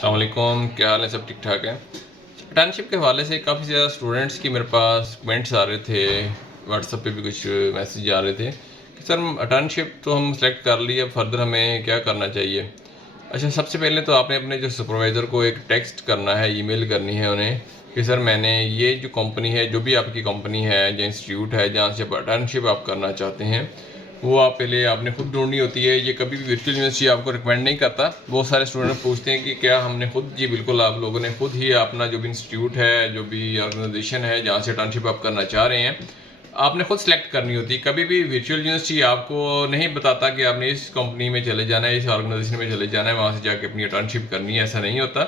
अस्सलाम वालेकुम, क्या हाल है? सब ठीक ठाक है। इंटर्नशिप के हवाले से काफ़ी ज़्यादा स्टूडेंट्स की मेरे पास कमेंट्स आ रहे थे, व्हाट्सएप पे भी कुछ मैसेज आ रहे थे कि सर इंटर्नशिप तो हम सेलेक्ट कर लिए, अब फर्दर हमें क्या करना चाहिए। अच्छा, सबसे पहले तो आपने अपने जो सुपरवाइज़र को एक टेक्स्ट करना है, ईमेल करनी है उन्हें कि सर मैंने ये जो कंपनी है, जो भी आपकी कंपनी है, जो इंस्टीट्यूट है जहाँ से आप इंटर्नशिप आप करना चाहते हैं, वो आप पहले आपने खुद ढूंढनी होती है। ये कभी भी वर्चुअल यूनिवर्सिटी आपको रिकमेंड नहीं करता। बहुत सारे स्टूडेंट पूछते हैं कि क्या हमने खुद, जी बिल्कुल, आप लोगों ने खुद ही अपना जो भी इंस्टीट्यूट है, जो भी ऑर्गेनाइजेशन है जहाँ से इंटर्नशिप आप करना चाह रहे हैं, आपने खुद सेलेक्ट करनी होती है। कभी भी वर्चुअल यूनिवर्सिटी आपको नहीं बताता कि आपने इस कंपनी में चले जाना है, इस ऑर्गेनाइजेशन में चले जाना है, वहाँ से जाके अपनी इंटर्नशिप करनी है, ऐसा नहीं होता।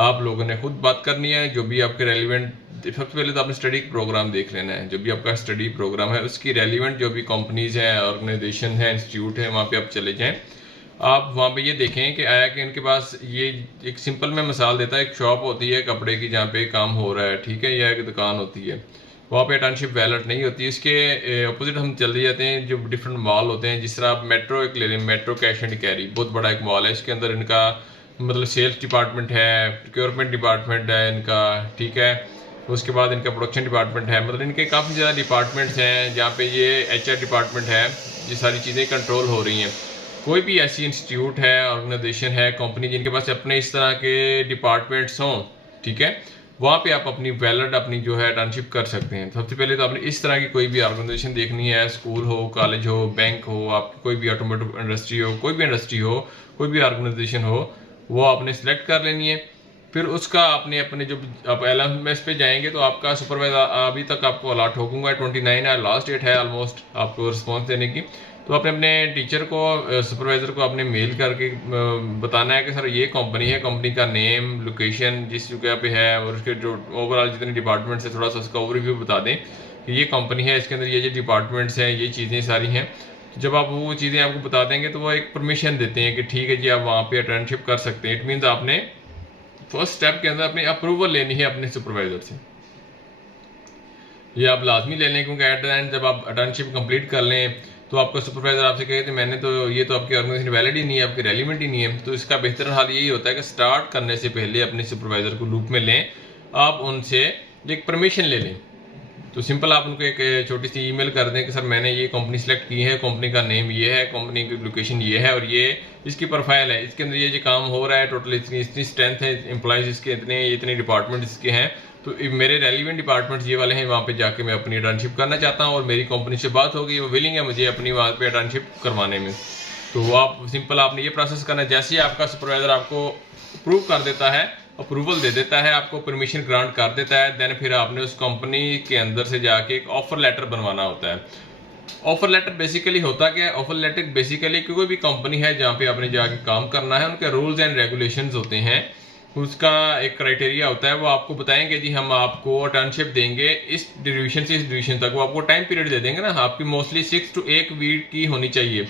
आप लोगों ने खुद बात करनी है, जो भी आपके रेलिवेंट, सबसे पहले तो आपने स्टडी प्रोग्राम देख लेना है। जो भी आपका स्टडी प्रोग्राम है उसकी रेलिवेंट जो भी कंपनीज हैं, ऑर्गेनाइजेशन है, इंस्टीट्यूट है, वहाँ पे आप चले जाएं। आप वहाँ पे ये देखें कि आया कि इनके पास ये, एक सिंपल में मिसाल देता है, एक शॉप होती है कपड़े की जहाँ पे काम हो रहा है, ठीक है, या एक दुकान होती है, वहाँ पे इंटर्नशिप वैलिड नहीं होती। इसके अपोजिट हम चले जाते हैं जो डिफरेंट मॉल होते हैं, जिस तरह आप मेट्रो एक ले लें, मेट्रो कैश एंड कैरी बहुत बड़ा एक मॉल है। इसके अंदर इनका मतलब सेल्स डिपार्टमेंट है, प्रोक्योरमेंट डिपार्टमेंट है इनका, ठीक है, उसके बाद इनका प्रोडक्शन डिपार्टमेंट है, मतलब इनके काफ़ी ज़्यादा डिपार्टमेंट्स हैं जहाँ पे ये एचआर डिपार्टमेंट है, ये सारी चीज़ें कंट्रोल हो रही हैं। कोई भी ऐसी इंस्टीट्यूट है, ऑर्गेनाइजेशन है, कंपनी जिनके पास अपने इस तरह के डिपार्टमेंट्स हों, ठीक है, वहाँ पे आप अपनी वैलिड अपनी जो है इंटर्नशिप कर सकते हैं। सबसे पहले तो आपने इस तरह की कोई भी ऑर्गेनाइजेशन देखनी है, स्कूल हो, कॉलेज हो, बैंक हो, आपकी कोई भी ऑटोमोटिव इंडस्ट्री हो, कोई भी इंडस्ट्री हो, कोई भी ऑर्गेनाइजेशन हो, वो आपने सेलेक्ट कर लेनी है। फिर उसका आपने अपने जो आप LMS पे जाएंगे तो आपका सुपरवाइजर अभी तक आपको अलॉट होगा, 29 है लास्ट डेट है ऑलमोस्ट आपको रिस्पॉन्स देने की। तो आपने अपने टीचर को, सुपरवाइज़र को आपने मेल करके बताना है कि सर ये कंपनी है, कंपनी का नेम, लोकेशन जिस जगह पे है, और उसके जो ओवरऑल जितने डिपार्टमेंट्स हैं थोड़ा सा उसका ओवरव्यू बता दें कि ये कंपनी है, इसके अंदर ये डिपार्टमेंट्स हैं, ये चीज़ें सारी हैं। जब आप वो चीज़ें आपको बता देंगे तो वो एक परमिशन देते हैं कि ठीक है जी आप वहाँ पे इंटर्नशिप कर सकते हैं। इट मीन्स आपने फर्स्ट स्टेप के अंदर अपनी अप्रूवल लेनी है अपने सुपरवाइज़र से। ये आप लाजमी ले लें, क्योंकि एट द एंड जब आप इंटर्नशिप कंप्लीट कर लें तो आपका सुपरवाइजर आपसे कहे थे मैंने तो, ये तो आपकी ऑर्गेनाइजेशन वैलिड ही नहीं है, आपकी रेलिवेंट ही नहीं है। तो इसका बेहतर हाल यही होता है कि स्टार्ट करने से पहले अपने सुपरवाइजर को लूप में लें, आप उनसे एक परमिशन ले लें। तो सिंपल आप उनको एक छोटी सी ईमेल कर दें कि सर मैंने ये कंपनी सेलेक्ट की है, कंपनी का नेम ये है, कंपनी की लोकेशन ये है, और ये इसकी प्रोफाइल है, इसके अंदर ये काम हो रहा है, टोटल इतनी इतनी स्ट्रेंथ है एम्प्लॉयज़ इसके, इतने डिपार्टमेंट इसके हैं, तो मेरे रेलिवेंट डिपार्टमेंट्स ये वाले हैं, वहाँ पे जाके मैं अपनी इंटर्नशिप करना चाहता हूँ और मेरी कंपनी से बात होगी, वो विलिंग है मुझे अपनी वहाँ पे इंटर्नशिप करवाने में। तो आप सिंपल आपने ये प्रोसेस करना है। जैसे ही आपका सुपरवाइजर आपको अप्रूव कर देता है, अप्रूवल दे देता है, आपको परमिशन ग्रांट कर देता है, देन फिर आपने उस कंपनी के अंदर से जाके एक ऑफर लेटर बनवाना होता है। ऑफर लेटर बेसिकली होता क्या है? ऑफर लेटर बेसिकली कोई भी कंपनी है जहाँ पे आपने जाके काम करना है, उनके रूल्स एंड रेगुलेशंस होते हैं, उसका एक क्राइटेरिया होता है, वो आपको बताएंगे जी हम आपको इंटर्नशिप देंगे इस डिवीजन से इस डिवीजन तक, वो आपको टाइम पीरियड दे देंगे ना, आपकी मोस्टली 6 to 8 वीक की होनी चाहिए।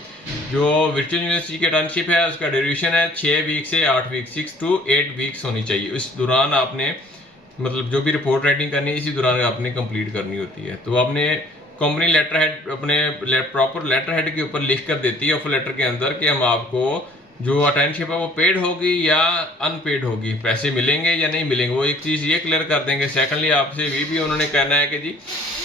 जो वर्चुअल यूनिवर्सिटी की इंटर्नशिप है उसका ड्यूरेशन है 6 वीक से 8 वीक, 6 to 8 वीक्स होनी चाहिए। इस दौरान आपने मतलब जो भी रिपोर्ट राइटिंग करनी है इसी दौरान आपने कंप्लीट करनी होती है। तो आपने कंपनी लेटर हेड अपने प्रॉपर लेटर हेड के ऊपर लिख कर देती है ऑफर लेटर के अंदर कि हम आपको जो अटेंडशिप है वो पेड होगी या अनपेड होगी, पैसे मिलेंगे या नहीं मिलेंगे, वो एक चीज़ ये क्लियर कर देंगे। सेकंडली आपसे ये भी उन्होंने कहना है कि जी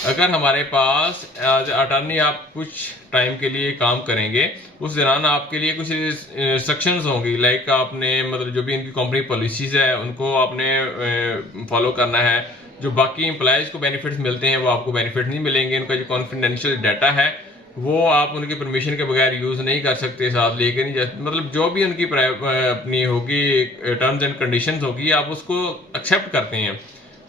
अगर हमारे पास एज अटर्नी आप कुछ टाइम के लिए काम करेंगे, उस दौरान आपके लिए कुछ इंस्ट्रक्शंस होंगी, लाइक आपने मतलब जो भी इनकी कंपनी पॉलिसीज़ है उनको आपने फॉलो करना है। जो बाकी एम्प्लॉयज़ को बेनिफिट्स मिलते हैं वो आपको बेनिफिट नहीं मिलेंगे। उनका जो कॉन्फिडेंशियल डाटा है वो आप उनके परमिशन के बगैर यूज़ नहीं कर सकते, साथ लेके नहीं जा, मतलब जो भी उनकी अपनी होगी टर्म्स एंड कंडीशंस होगी आप उसको एक्सेप्ट करते हैं,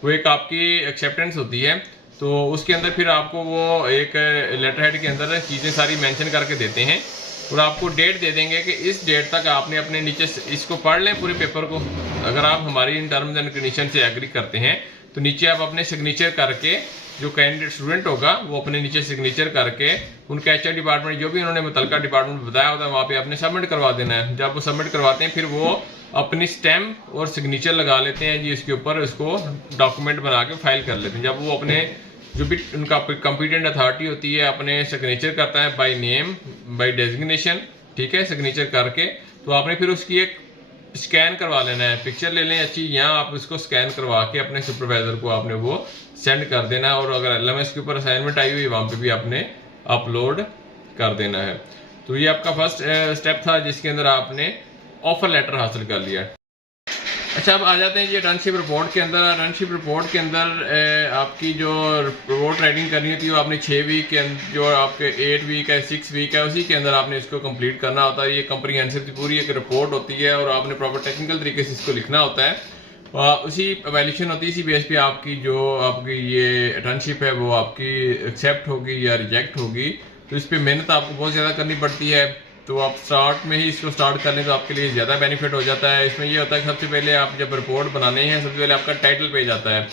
वो एक आपकी एक्सेप्टेंस होती है। तो उसके अंदर फिर आपको वो एक लेटर हेड के अंदर चीज़ें सारी मेंशन करके देते हैं और आपको डेट दे देंगे कि इस डेट तक आपने अपने नीचे इसको पढ़ लें पूरे पेपर को। अगर आप हमारी इन टर्म्स एंड कंडीशन से एग्री करते हैं तो नीचे आप अपने सिग्नेचर करके, जो कैंडिडेट स्टूडेंट होगा वो अपने नीचे सिग्नेचर करके उनके HR डिपार्टमेंट जो भी उन्होंने मुतलका डिपार्टमेंट बताया होता है वहाँ पे आपने सबमिट करवा देना है। जब वो सबमिट करवाते हैं फिर वो अपनी स्टैम्प और सिग्नेचर लगा लेते हैं जी इसके ऊपर, इसको डॉक्यूमेंट बना के फाइल कर लेते हैं। जब वो अपने जो भी उनका कंपिटेंट अथॉरिटी होती है अपने सिग्नेचर करता है बाय नेम बाय डेजिग्नेशन, ठीक है, सिग्नेचर करके, तो आपने फिर उसकी एक स्कैन करवा लेना है, पिक्चर ले लें अच्छी, यहाँ आप इसको स्कैन करवा के अपने सुपरवाइजर को आपने वो सेंड कर देना है, और अगर LMS के ऊपर असाइनमेंट आई हुई वहाँ पे भी आपने अपलोड कर देना है। तो ये आपका फर्स्ट स्टेप था जिसके अंदर आपने ऑफर लेटर हासिल कर लिया। अच्छा, अब आ जाते हैं ये इंटर्नशिप रिपोर्ट के अंदर। इंटर्नशिप रिपोर्ट के अंदर आपकी जो रिपोर्ट राइटिंग करनी होती है वो आपने 6 वीक के अंदर, जो आपके 8 वीक है 6 वीक है, उसी के अंदर आपने इसको कंप्लीट करना होता है। ये कंप्रीहेंसिव पूरी एक रिपोर्ट होती है और आपने प्रॉपर टेक्निकल तरीके से इसको लिखना होता है। उसी वैल्यूशन होती है, इसी बेस पे आपकी जो आपकी ये इंटर्नशिप है वो आपकी एक्सेप्ट होगी या रिजेक्ट होगी। तो इस पर मेहनत आपको बहुत ज़्यादा करनी पड़ती है। तो आप स्टार्ट में ही इसको स्टार्ट कर लें तो आपके लिए ज़्यादा बेनिफिट हो जाता है। इसमें ये होता है कि सबसे पहले आप जब रिपोर्ट बनाने हैं, सबसे पहले आपका टाइटल पेज आता है।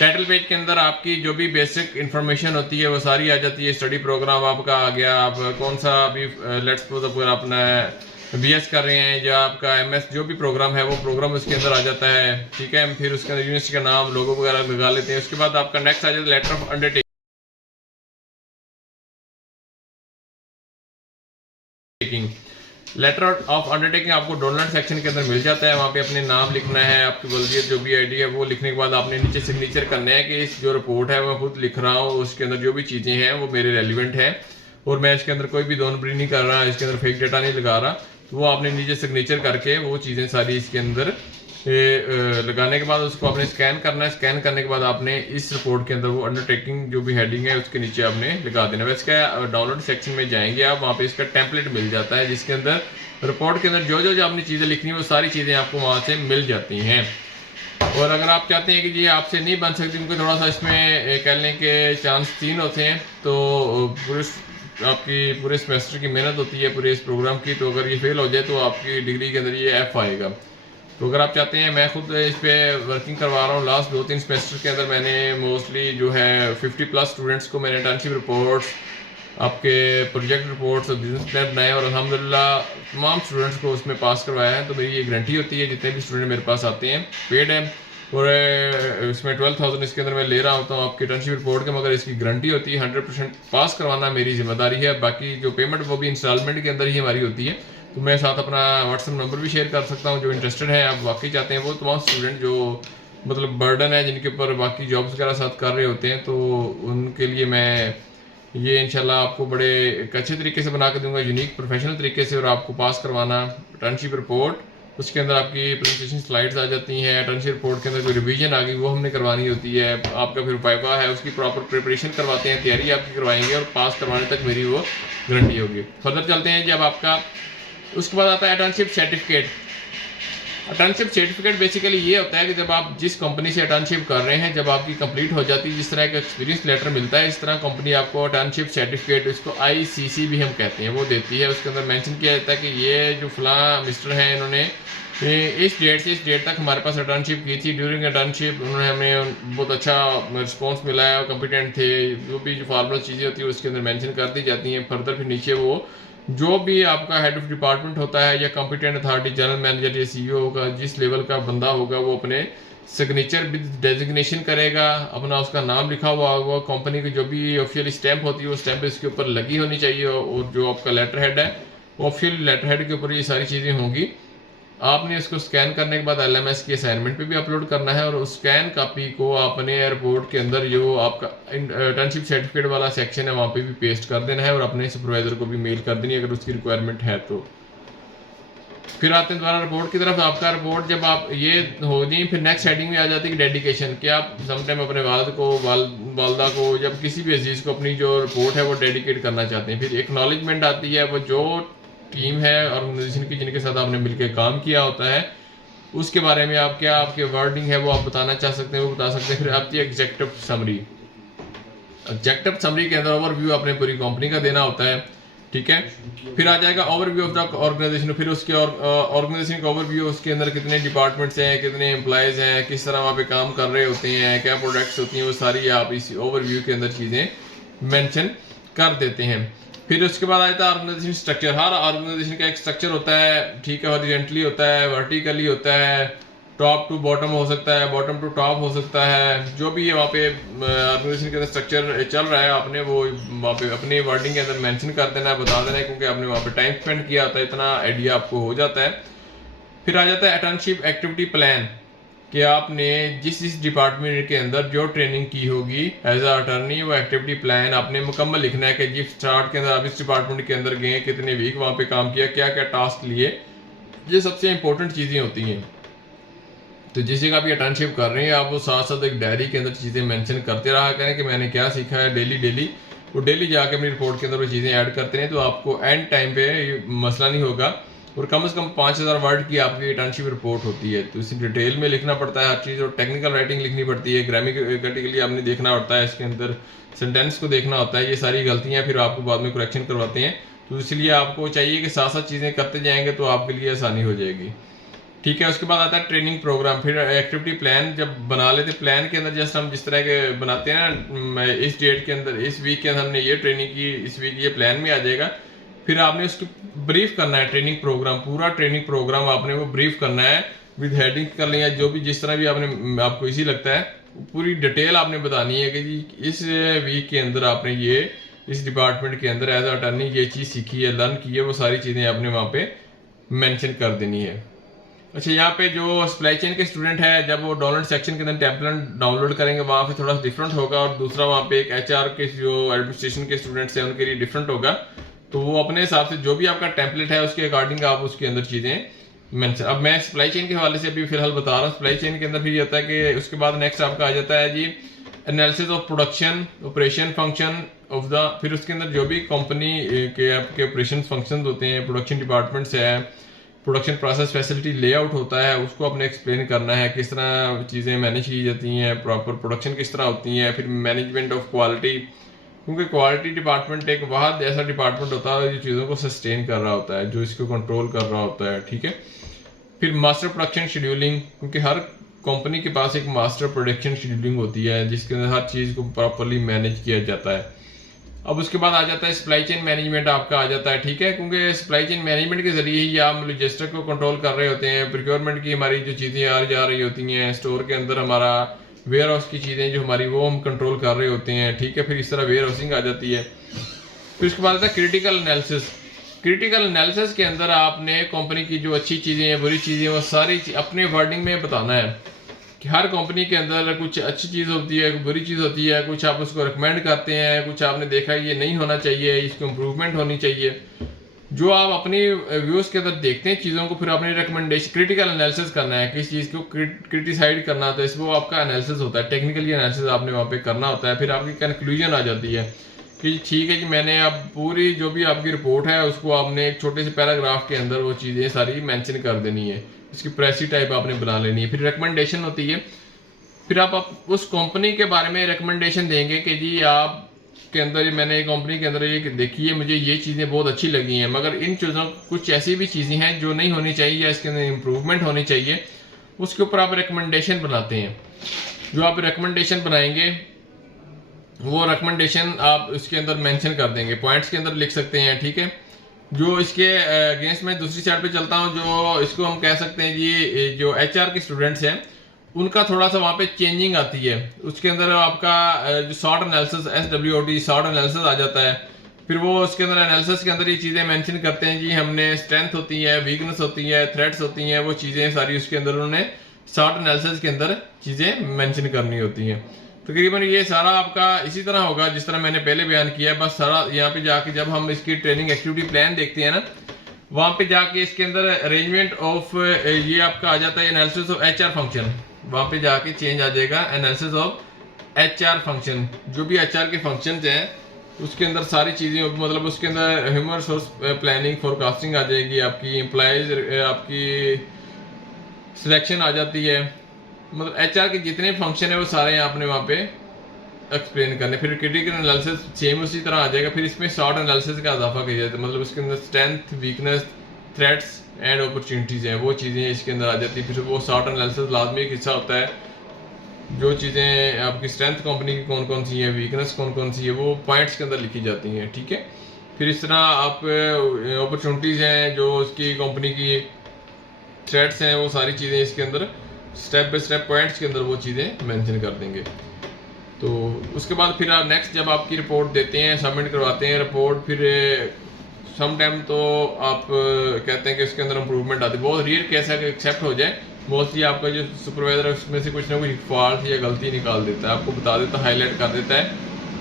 टाइटल पेज के अंदर आपकी जो भी बेसिक इन्फॉर्मेशन होती है वो सारी आ जाती है। स्टडी प्रोग्राम आपका आ गया, आप कौन सा अभी लेट्स सपोज अगर अपना BS कर रहे हैं या आपका MS जो भी प्रोग्राम है वो प्रोग्राम उसके अंदर आ जाता है, ठीक है। फिर उसके अंदर यूनिवर्सिटी का नाम, लोगो वगैरह लगा लेते हैं। उसके बाद आपका नेक्स्ट आ जाता है letter of undertaking. Letter of undertaking आपको डोनर सेक्शन के अंदर मिल जाता है। वहाँ पे अपने नाम लिखना है, आपकी वल्दियत जो भी ID है वो लिखने के बाद आपने नीचे सिग्नेचर करना है कि इस जो रिपोर्ट है मैं खुद लिख रहा हूँ, उसके अंदर जो भी चीज़ें हैं वो मेरे रेलिवेंट है और मैं इसके अंदर कोई भी दोनबरी नहीं कर रहा, इसके अंदर फेक डेटा नहीं लगा रहा। तो वो आपने नीचे सिग्नेचर करके वो चीज़ें सारी इसके अंदर लगाने के बाद उसको आपने स्कैन करना है। स्कैन करने के बाद आपने इस रिपोर्ट के अंदर वो अंडरटेकिंग जो भी हेडिंग है उसके नीचे आपने लगा देना। वैसे क्या डाउनलोड सेक्शन में जाएंगे आप, वहाँ पे इसका टेम्पलेट मिल जाता है जिसके अंदर रिपोर्ट के अंदर जो आपने चीज़ें लिखनी है वो सारी चीज़ें आपको वहाँ से मिल जाती हैं। और अगर आप चाहते हैं कि ये आपसे नहीं बन सकती, उनको थोड़ा सा इसमें कह लें कि चांस 3 होते हैं, तो आपकी पूरे सेमेस्टर की मेहनत होती है पूरे इस प्रोग्राम की, तो अगर ये फेल हो जाए तो आपकी डिग्री के अंदर ये F आएगा। तो अगर आप चाहते हैं, मैं खुद इस पर वर्किंग करवा रहा हूँ, लास्ट 2-3 सेमेस्टर के अंदर मैंने मोस्टली जो है 50+ स्टूडेंट्स को मैंने इंटर्नशिप रिपोर्ट्स, आपके प्रोजेक्ट रिपोर्ट्स और बिजनेस प्लान बनाए और अल्हम्दुलिल्लाह तमाम स्टूडेंट्स को उसमें पास करवाया है। तो मेरी ये गारंटी होती है जितने भी स्टूडेंट मेरे पास आते हैं, पेड है और इसमें 12,000 इसके अंदर मैं ले रहा होता हूँ आपकी इंटर्नशिप रिपोर्ट के, मगर इसकी गारंटी होती है 100% पास करवाना मेरी जिम्मेदारी है। बाकी जो पेमेंट वो भी इंस्टॉलमेंट के अंदर ही हमारी होती है। तो मैं साथ अपना व्हाट्सएप नंबर भी शेयर कर सकता हूँ, जो इंटरेस्टेड है, आप वाकई चाहते हैं, वो तमाम स्टूडेंट जो मतलब बर्डन है जिनके ऊपर बाकी जॉब्स वगैरह साथ कर रहे होते हैं, तो उनके लिए मैं ये इंशाल्लाह आपको बड़े एक अच्छे तरीके से बना के दूंगा, यूनिक प्रोफेशनल तरीके से, और आपको पास करवाना इंटर्नशिप रिपोर्ट। उसके अंदर आपकी प्रेजेंटेशन स्लाइड्स आ जाती हैं। इंटर्नशिप रिपोर्ट के अंदर जो रिवीजन आ गई वो हमने करवानी होती है। आपका फिर वाइवा है, उसकी प्रॉपर प्रिपरेशन करवाते हैं, तैयारी आपकी करवाएंगे और पास करवाने तक मेरी वो गारंटी होगी। फर्दर चलते हैं, जब आपका उसके बाद आता है internship certificate. Internship certificate basically ये होता है कि जब आप जिस कंपनी से इंटर्नशिप कर रहे हैं, जब आपकी कंप्लीट हो जाती है, जिस तरह का एक्सपीरियंस लेटर मिलता है, इस तरह कंपनी आपको इंटर्नशिप सर्टिफिकेट, इसको ICC भी हम कहते हैं, वो देती है। उसके अंदर मेंशन किया जाता है कि ये जो फलां मिस्टर हैं, इन्होंने इस डेट से इस डेट तक हमारे पास इंटर्नशिप की थी। ड्यूरिंग इंटर्नशिप उन्होंने हमें बहुत अच्छा रिस्पॉन्स मिला है, कॉम्पिटेंट थे। जो भी जो फॉर्मल चीज़ें होती है उसके अंदर मेंशन कर दी जाती हैं। फर्दर फिर नीचे वो जो भी आपका हेड ऑफ डिपार्टमेंट होता है या कॉम्पिटेंट अथॉरिटी, जनरल मैनेजर या CEO होगा, जिस लेवल का बंदा होगा, वो अपने सिग्नेचर विद डेजिग्नेशन करेगा, अपना उसका नाम लिखा हुआ होगा, कंपनी की जो भी ऑफिशियल स्टैंप होती है वो स्टैंप इसके ऊपर लगी होनी चाहिए, और जो आपका लेटर हेड है ऑफिशियल लेटर हेड के ऊपर ये सारी चीज़ें होंगी। आपने इसको स्कैन करने के बाद LMS की असाइनमेंट पे भी अपलोड करना है, और उस स्कैन कॉपी को आपने एयरपोर्ट के अंदर जो आपका इंटर्नशिप सर्टिफिकेट वाला सेक्शन है वहाँ पे भी पेस्ट कर देना है, और अपने सुपरवाइजर को भी मेल कर देनी है अगर उसकी रिक्वायरमेंट है तो। फिर आते हैं दोबारा रिपोर्ट की तरफ। आपका रिपोर्ट जब आप ये हो गई, फिर नेक्स्ट हेडिंग में आ जाती है डेडिकेशन, कि आप समटाइम अपने वालिद को, वालदा को, जब किसी भी अजीज़ को अपनी जो रिपोर्ट है वो डेडिकेट करना चाहते हैं। फिर एक्नॉलेजमेंट आती है, वो जो टीम है ऑर्गेनाइजेशन की जिनके साथ आपने मिलकर काम किया होता है उसके बारे में आप क्या आपके वर्डिंग है वो आप बताना चाह सकते हैं, वो बता सकते हैं। फिर आती है एग्जेक्टिव समरी। एग्जेक्टिव समरी के अंदर ओवरव्यू आपने पूरी कंपनी का देना होता है, ठीक है। फिर आ जाएगा ओवरव्यू ऑफ द ऑर्गेनाइजेशन। फिर उसके ऑर्गेनाइजेशन का ओवरव्यू, उसके अंदर कितने डिपार्टमेंट्स हैं, कितने एम्प्लॉयज़ हैं, किस तरह वहाँ पे काम कर रहे होते हैं, क्या प्रोडक्ट्स होती हैं, वो सारी आप इस ओवरव्यू के अंदर चीज़ें मेंशन कर देते हैं। फिर उसके बाद आता है ऑर्गेनाइजेशन स्ट्रक्चर। हर ऑर्गेनाइजेशन का एक स्ट्रक्चर होता है, ठीक है। हॉरिजॉन्टली होता है, वर्टिकली होता है, टॉप टू बॉटम हो सकता है, बॉटम टू टॉप हो सकता है। जो भी है वहाँ पे ऑर्गेनाइजेशन के अंदर स्ट्रक्चर चल रहा है, आपने वो वहाँ पे अपनी वर्डिंग के अंदर मेंशन कर देना है, बता देना है, क्योंकि आपने वहाँ पे टाइम स्पेंड किया होता है, इतना आइडिया आपको हो जाता है। फिर आ जाता है अटर्नशिप एक्टिविटी प्लान कि आपने जिस डिपार्टमेंट के अंदर जो ट्रेनिंग की होगी एज अ अटर्नी, वो एक्टिविटी प्लान आपने मुकम्मल लिखना है कि जिस स्टार्ट के अंदर आप इस डिपार्टमेंट के अंदर गए, कितने वीक वहाँ पे काम किया, क्या क्या टास्क लिए, ये सबसे इंपॉर्टेंट चीज़ें होती हैं। तो जिस जगह आप ये अटर्नशिप कर रहे हैं आप वो साथ साथ एक डायरी के अंदर चीज़ें मेंशन करते रहा करें कि मैंने क्या सीखा है डेली वो डेली जाके अपनी रिपोर्ट के अंदर वो चीज़ें ऐड करते हैं, तो आपको एंड टाइम पे ये मसला नहीं होगा। और कम से कम 5000 वर्ड की आपकी अटर्नशिप रिपोर्ट होती है, तो इसे डिटेल में लिखना पड़ता है हर चीज़, और टेक्निकल राइटिंग लिखनी पड़ती है, ग्रामेटिकली आपने देखना होता है, इसके अंदर सेंटेंस को देखना होता है, ये सारी गलतियाँ फिर आपको बाद में करेक्शन करवाते हैं। तो इसलिए आपको चाहिए कि साथ साथ चीज़ें करते जाएंगे तो आपके लिए आसानी हो जाएगी। ठीक है, उसके बाद आता है ट्रेनिंग प्रोग्राम। फिर एक्टिविटी प्लान जब बना लेते, प्लान के अंदर जस्ट हम जिस तरह के बनाते हैं ना, इस डेट के अंदर इस वीक के अंदर हमने ये ट्रेनिंग की, इस वीक ये प्लान में आ जाएगा। फिर आपने उसको ब्रीफ करना है, ट्रेनिंग प्रोग्राम, पूरा ट्रेनिंग प्रोग्राम आपने वो ब्रीफ करना है, विद हेडिंग कर लिया, जो भी जिस तरह भी आपने आपको इजी लगता है, पूरी डिटेल आपने बतानी है कि जी इस वीक के अंदर आपने ये इस डिपार्टमेंट के अंदर एज अटर्नी ये चीज़ सीखी है, लर्न की है, वो सारी चीज़ें आपने वहाँ पे मेंशन कर देनी है। अच्छा, यहाँ पे जो सप्लाई चेन के स्टूडेंट है, जब वो डाउनलोड सेक्शन के अंदर टेम्पलेट डाउनलोड करेंगे वहाँ पे थोड़ा सा डिफरेंट होगा, और दूसरा वहाँ पे एक एचआर के जो एडमिनिस्ट्रेशन के स्टूडेंट्स हैं उनके लिए डिफरेंट होगा। तो वो अपने हिसाब से जो भी आपका टेम्पलेट है उसके अकॉर्डिंग आप उसके अंदर चीज़ें मेंशन। अब मैं सप्लाई चेन के हवाले से अभी फिलहाल बता रहा हूँ। सप्लाई चेन के अंदर फिर ये होता है कि उसके बाद नेक्स्ट आपका आ जाता है जी analysis of production operation function of the, फिर उसके अंदर जो भी कंपनी के आपके ऑपरेशन फंक्शन होते हैं, प्रोडक्शन डिपार्टमेंट्स है, प्रोडक्शन प्रोसेस फैसिलिटी लेआउट होता है, उसको आपने एक्सप्लेन करना है, किस तरह चीज़ें मैनेज की जाती हैं, प्रॉपर प्रोडक्शन किस तरह होती हैं। फिर मैनेजमेंट ऑफ क्वालिटी, क्योंकि क्वालिटी डिपार्टमेंट एक बहुत ऐसा डिपार्टमेंट होता है जो चीज़ों को सस्टेन कर रहा होता है, जो इसको कंट्रोल कर रहा होता है। ठीक है, फिर मास्टर प्रोडक्शन शेड्यूलिंग, क्योंकि हर कंपनी के पास एक मास्टर प्रोडक्शन शेड्यूलिंग होती है जिसके अंदर हर चीज़ को प्रॉपरली मैनेज किया जाता है। अब उसके बाद आ जाता है सप्लाई चेन मैनेजमेंट आपका आ जाता है। ठीक है, क्योंकि सप्लाई चेन मैनेजमेंट के जरिए ही आप लॉजिस्टिक को कंट्रोल कर रहे होते हैं, प्रोक्योरमेंट की हमारी जो चीज़ें आ जा रही होती हैं, स्टोर के अंदर हमारा वेयर हाउस की चीज़ें जो हमारी वो हम कंट्रोल कर रहे होते हैं। ठीक है, फिर इस तरह वेयर हाउसिंग आ जाती है। फिर उसके बाद आता है क्रिटिकल एनालिसिस। क्रिटिकल एनालिसिस के अंदर आपने कंपनी की जो अच्छी चीज़ें हैं, बुरी चीज़ें, वो सारी अपने वर्डिंग में बताना है कि हर कंपनी के अंदर कुछ अच्छी चीज़ होती है, कुछ बुरी चीज़ होती है, कुछ आप उसको रिकमेंड करते हैं, कुछ आपने देखा ये नहीं होना चाहिए, इसको इम्प्रूवमेंट होनी चाहिए। जो आप अपनी व्यूज़ के अंदर देखते हैं चीज़ों को, फिर आपने रिकमेंडेशन क्रिटिकल एनालिसिस करना है, किस चीज़ को क्रिटिसाइड करना होता है, इसमें वो आपका एनालिसिस होता है, टेक्निकली एनालिसिस आपने वहाँ पे करना होता है। फिर आपकी कंक्लूजन आ जाती है कि ठीक है जी, मैंने अब पूरी जो भी आपकी रिपोर्ट है उसको आपने एक छोटे से पैराग्राफ के अंदर वो चीज़ें सारी मेंशन कर देनी है, उसकी प्रेसी टाइप आपने बना लेनी है। फिर रिकमेंडेशन होती है, फिर आप उस कंपनी के बारे में रिकमेंडेशन देंगे कि जी आप के अंदर मैंने कंपनी के अंदर ये देखी है, मुझे ये चीज़ें बहुत अच्छी लगी हैं, मगर इन चीज़ों कुछ ऐसी भी चीज़ें हैं जो नहीं होनी चाहिए या इसके अंदर इम्प्रूवमेंट होनी चाहिए, उसके ऊपर आप रिकमेंडेशन बनाते हैं। जो आप रिकमेंडेशन बनाएंगे वो रिकमेंडेशन आप इसके अंदर मेंशन कर देंगे, पॉइंट्स के अंदर लिख सकते हैं। ठीक है, जो इसके अगेंस्ट में दूसरी साइड पे चलता हूँ, जो इसको हम कह सकते हैं जी जो एचआर के स्टूडेंट्स हैं उनका थोड़ा सा वहाँ पे चेंजिंग आती है। उसके अंदर आपका जो SWOT analysis SWOT SWOT analysis आ जाता है। फिर वो उसके अंदर एनालिसिस के अंदर ये चीज़ें मेंशन करते हैं जी हमने स्ट्रेंथ होती है, वीकनेस होती है, थ्रेट्स होती हैं, वो चीज़ें सारी उसके अंदर उन्होंने शॉर्ट एनालिसिस के अंदर चीज़ें मेंशन करनी होती हैं। तकरीबन ये सारा आपका इसी तरह होगा जिस तरह मैंने पहले बयान किया है। बस सारा यहाँ पे जाके जब हम इसकी ट्रेनिंग एक्टिविटी प्लान देखते हैं ना, वहाँ पे जाके इसके अंदर अरेंजमेंट ऑफ ये आपका आ जाता है एनालिसिस ऑफ HR फंक्शन, वहाँ पे जाके चेंज आ जाएगा एनालिसिस ऑफ HR फंक्शन। जो भी HR के फंक्शन हैं उसके अंदर सारी चीज़ें, मतलब उसके अंदर ह्यूमन रिसोर्स प्लानिंग फोरकास्टिंग आ जाएगी, आपकी एम्प्लॉयज आपकी सिलेक्शन आ जाती है, मतलब HR के जितने फंक्शन है वो सारे आपने वहाँ पे एक्सप्लेन करने। फिर क्रिटिकल एनालिसिस सेम उसी तरह आ जाएगा। फिर इसमें शॉर्ट एनालिसिस का इजाफा किया जाता है, मतलब उसके अंदर strength, weakness, threats and opportunities हैं, वो चीज़ें इसके अंदर आ जाती है। फिर वो शॉर्ट एनालिसिस लाजमी एक हिस्सा होता है, जो चीज़ें आपकी स्ट्रेंथ कंपनी की कौन कौन सी है, वीकनेस कौन कौन सी है, वो पॉइंट्स के अंदर लिखी जाती हैं। ठीक है, फिर इस तरह आप अपॉर्चुनिटीज़ हैं, जो उसकी कंपनी की थ्रेट्स हैं, वो सारी चीज़ें इसके अंदर स्टेप बाय स्टेप पॉइंट्स के अंदर वो चीज़ें मेंशन कर देंगे। तो उसके बाद फिर आप नेक्स्ट जब आपकी रिपोर्ट देते हैं, सबमिट करवाते हैं रिपोर्ट, फिर सम टाइम तो आप कहते हैं कि इसके अंदर इंप्रूवमेंट आती है, बहुत रेयर केस है कि एक्सेप्ट हो जाए। मोस्टली आपका जो सुपरवाइजर है उसमें से कुछ ना कुछ फॉल्ट या गलती निकाल देता है, आपको बता देता है, हाईलाइट कर देता है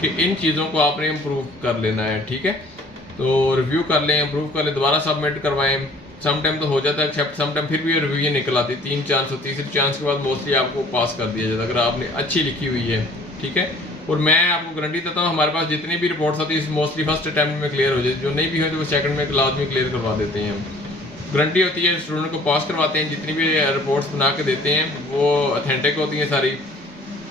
कि इन चीज़ों को आपने इम्प्रूव कर लेना है। ठीक है, तो रिव्यू कर लें, इम्प्रूव कर लें, दोबारा सबमिट करवाएं। सम टाइम तो हो जाता है एक्सेप्ट, सम टाइम फिर भी रिव्यू निकल आती है। 3 चांस और तीसरे चांस के बाद मोस्टली आपको पास कर दिया जाता है अगर आपने अच्छी लिखी हुई है। ठीक है, और मैं आपको गारंटी देता हूँ हमारे पास जितनी भी रिपोर्ट्स आती है मोस्टली फर्स्ट अटैम्प्ट में क्लियर हो जाती है, जो नहीं भी हो तो वो सेकंड में लाजमी क्लियर करवा देते हैं। गारंटी होती है, स्टूडेंट को पास करवाते हैं, जितनी भी रिपोर्ट्स बना के देते हैं वो ऑथेंटिक होती हैं सारी,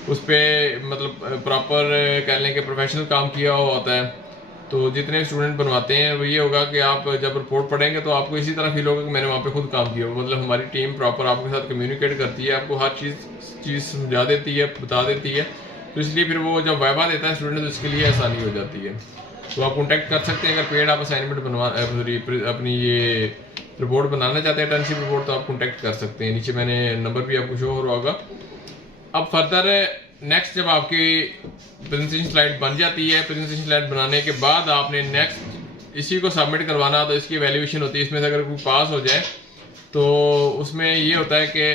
उस पर मतलब प्रॉपर कह लें कि प्रोफेशनल काम किया हुआ होता है। तो जितने स्टूडेंट बनवाते हैं वो ये होगा कि आप जब रिपोर्ट पढ़ेंगे तो आपको इसी तरह फील होगा कि मैंने वहाँ पे खुद काम किया, मतलब हमारी टीम प्रॉपर आपके साथ कम्युनिकेट करती है, आपको हर चीज़ समझा देती है, बता देती है। तो इसलिए फिर वो जब वाइवा देता है स्टूडेंट तो इसके लिए आसानी हो जाती है। तो आप कॉन्टैक्ट कर सकते हैं, अगर पेड आप असाइनमेंट बनवा अपनी ये रिपोर्ट बनाना चाहते हैं, इंटर्नशिप रिपोर्ट, तो आप कॉन्टैक्ट कर सकते हैं। नीचे मैंने नंबर भी आपको शो हो रहा होगा। अब फर्दर नेक्स्ट जब आपकी प्रेजेंटेशन स्लाइड बन जाती है, प्रेजेंटेशन स्लाइड बनाने के बाद आपने नेक्स्ट इसी को सबमिट करवाना, तो इसकी वैल्यूएशन होती है। इसमें से अगर कोई पास हो जाए तो उसमें ये होता है कि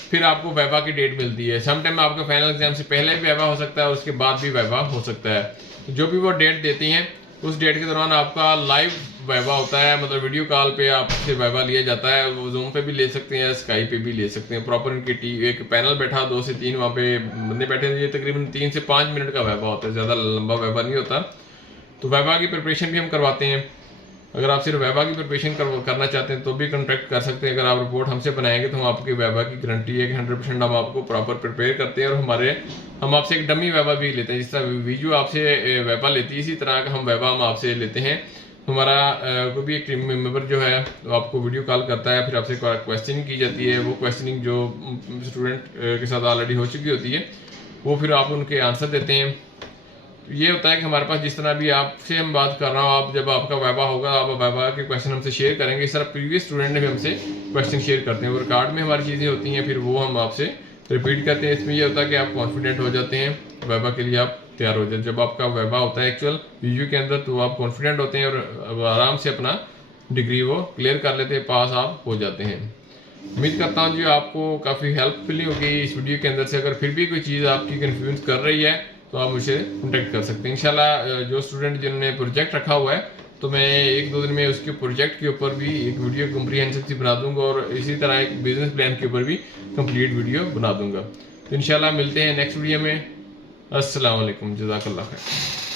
फिर आपको वाइवा की डेट मिलती है। सम टाइम आपका फाइनल एग्जाम से पहले भी वाइवा हो सकता है और उसके बाद भी वाइवा हो सकता है। तो जो भी वो डेट देती हैं उस डेट के दौरान आपका लाइव वाइवा होता है, मतलब वीडियो कॉल पे आपसे वाइवा लिया जाता है। वो जूम पे भी ले सकते हैं, स्काई पे भी ले सकते हैं। प्रॉपर इनकी एक पैनल बैठा 2 से 3 वहाँ पे बंदे बैठे हैं। ये तकरीबन 3 से 5 मिनट का वाइवा होता है, ज़्यादा लंबा वाइवा नहीं होता। तो वाइवा की प्रिपरेशन भी हम करवाते हैं। अगर आप सिर्फ वाइवा की प्रिपरेशन करना चाहते हैं तो भी कॉन्टैक्ट कर सकते हैं। अगर आप रिपोर्ट हमसे बनाएंगे तो हम आपकी वाइवा की गारंटी है कि 100% हम आपको प्रॉपर प्रिपेयर करते हैं। और हम आपसे एक डमी वाइवा भी लेते हैं, जिस तरह वीडियो आपसे वाइवा लेती है इसी तरह का हम वाइवा हम आपसे लेते हैं। हमारा कोई भी एक टीम मेंबर जो है वो आपको वीडियो कॉल करता है, फिर आपसे क्वेश्चनिंग की जाती है। वो क्वेश्चनिंग जो स्टूडेंट के साथ ऑलरेडी हो चुकी होती है वो फिर आप उनके आंसर देते हैं। ये होता है कि हमारे पास जिस तरह भी आपसे हम बात कर रहा हूँ, आप जब आपका वाइवा होगा आप वाइवा के क्वेश्चन हमसे शेयर करेंगे, इस तरह प्रीवियस स्टूडेंट भी हमसे क्वेश्चन शेयर करते हैं। वो रिकॉर्ड में हमारी चीज़ें होती हैं, फिर वो हम आपसे रिपीट करते हैं। इसमें यह होता है कि आप कॉन्फिडेंट हो जाते हैं, वाइवा के लिए आप तैयार हो जाते। जब आपका वाइवा होता है एक्चुअल वीडियो के अंदर तो आप कॉन्फिडेंट होते हैं और आराम से अपना डिग्री वो क्लियर कर लेते हैं, पास आप हो जाते हैं। उम्मीद करता हूँ जी आपको काफ़ी हेल्पफुल होगी इस वीडियो के अंदर से। अगर फिर भी कोई चीज़ आपकी कन्फ्यूज कर रही है तो आप मुझे कॉन्टेक्ट कर सकते हैं। इंशाल्लाह जो स्टूडेंट जिन्होंने प्रोजेक्ट रखा हुआ है तो मैं 1-2 दिन में उसके प्रोजेक्ट के ऊपर भी एक वीडियो कॉम्प्रिहेंसिव सी बना दूंगा और इसी तरह एक बिजनेस प्लान के ऊपर भी कंप्लीट वीडियो बना दूंगा। तो इंशाल्लाह मिलते हैं नेक्स्ट वीडियो में। अस्सलाम वालेकुम, जज़ाकल्लाह खैर।